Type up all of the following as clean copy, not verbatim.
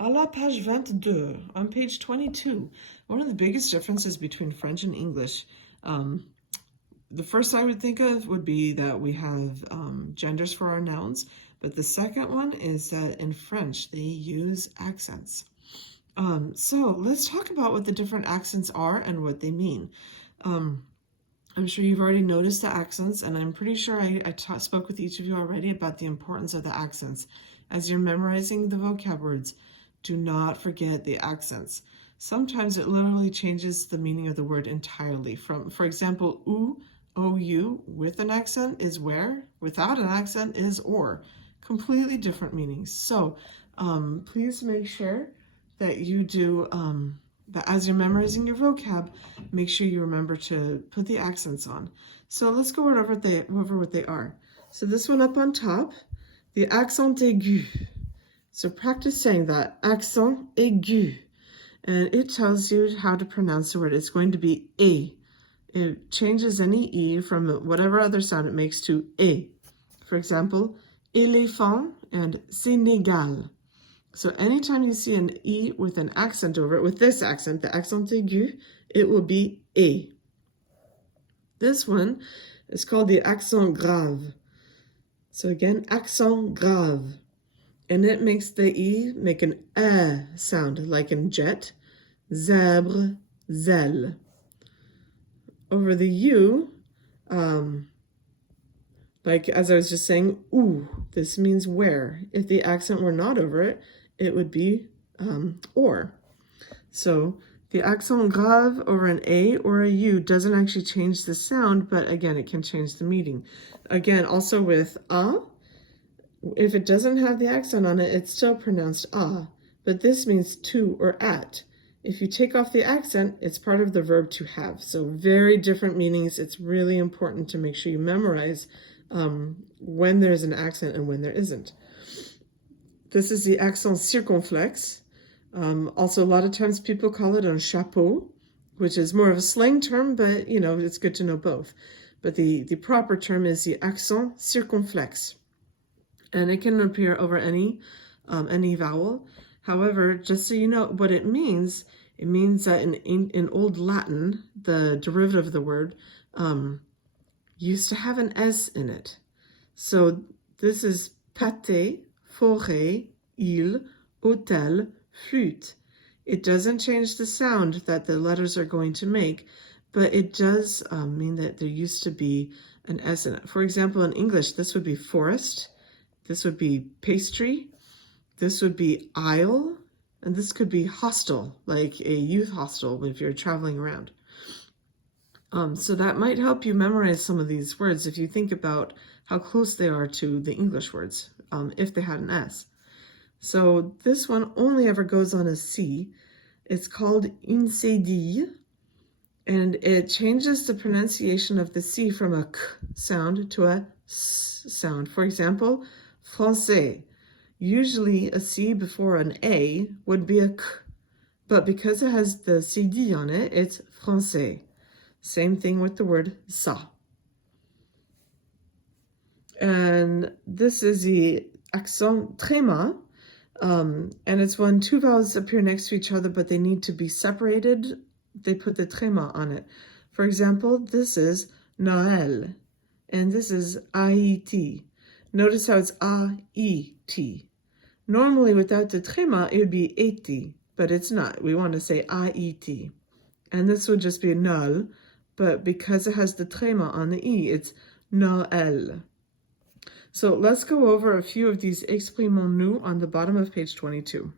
À la page 22, on page 22, one of the biggest differences between French and English, the first I would think of would be that we have genders for our nouns, but the second one is that in French they use accents. So let's talk about what the different accents are and what they mean. I'm sure you've already noticed the accents, and I'm pretty sure I spoke with each of you already about the importance of the accents. As you're memorizing the vocab words, do not forget the accents. Sometimes it literally changes the meaning of the word entirely. For example, ou, ou, with an accent is where, without an accent is or. Completely different meanings. So please make sure that you do that as you're memorizing your vocab, make sure you remember to put the accents on. So let's go over what they are. So this one up on top, the accent aigu. So practice saying that, accent aigu. And it tells you how to pronounce the word. It's going to be A. It changes any E from whatever other sound it makes to A. For example, éléphant and Sénégal. So anytime you see an E with an accent over it, with this accent, the accent aigu, it will be A. This one is called the accent grave. So again, accent grave. And it makes the E make an sound, like in jet, zèbre, zèle. Over the U, like as I was just saying, ou, this means where. If the accent were not over it, it would be or. So the accent grave over an A or a U doesn't actually change the sound, but again, it can change the meaning. Again, also with a, if it doesn't have the accent on it, it's still pronounced ah, but this means to or at. If you take off the accent, it's part of the verb to have. So very different meanings. It's really important to make sure you memorize when there's an accent and when there isn't. This is the accent circonflexe. Also, a lot of times people call it un chapeau, which is more of a slang term, but you know, it's good to know both. But the proper term is the accent circonflexe. And it can appear over any vowel. However, just so you know what it means that in Old Latin, the derivative of the word used to have an S in it. So this is pâté, forêt, île, hôtel, flûte. It doesn't change the sound that the letters are going to make, but it does mean that there used to be an S in it. For example, in English, this would be forest, this would be pastry, this would be aisle, and this could be hostel, like a youth hostel if you're traveling around. So that might help you memorize some of these words if you think about how close they are to the English words, if they had an S. So this one only ever goes on a C. It's called une cédille, and it changes the pronunciation of the C from a K sound to a S sound. For example, français. Usually a C before an A would be a K, but because it has the cédille on it, it's français. Same thing with the word ça. And this is the accent tréma, and it's when two vowels appear next to each other, but they need to be separated. They put the tréma on it. For example, this is Noël, and this is A-I-T. Notice how it's A-I-T. Normally, without the tréma, it would be eti, but it's not. We want to say A-I-T. And this would just be Noël, but because it has the tréma on the E, it's Noël. So let's go over a few of these exprimons-nous on the bottom of page 22.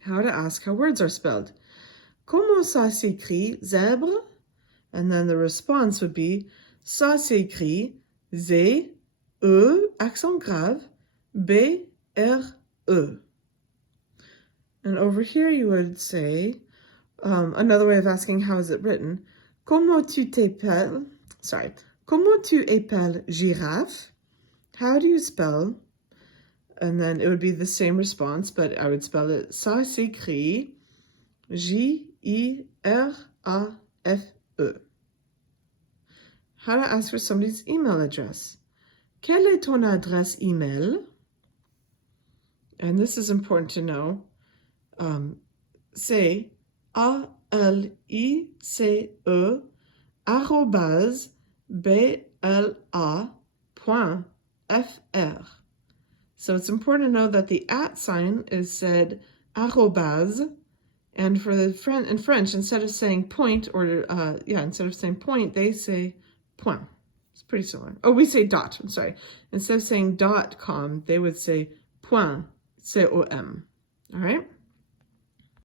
How to ask how words are spelled. Comment ça s'écrit, zèbre? And then the response would be, ça s'écrit, Z, E, accent grave, B, R, E. And over here you would say, another way of asking how is it written, comment tu t'appelles, comment tu appelles girafe? How do you spell? And then it would be the same response, but I would spell it, ça s'écrit, J-I-R-A-F-E. How to ask for somebody's email address. Quelle est ton adresse email? and this is important to know, c'est ALICE arrobase BLA.fr. So it's important to know that the at sign is said arrobase, and for the in French, instead of saying point, or instead of saying point, they say point. It's pretty similar. Oh, we say dot. I'm sorry. Instead of saying .com, they would say point, C-O-M. All right.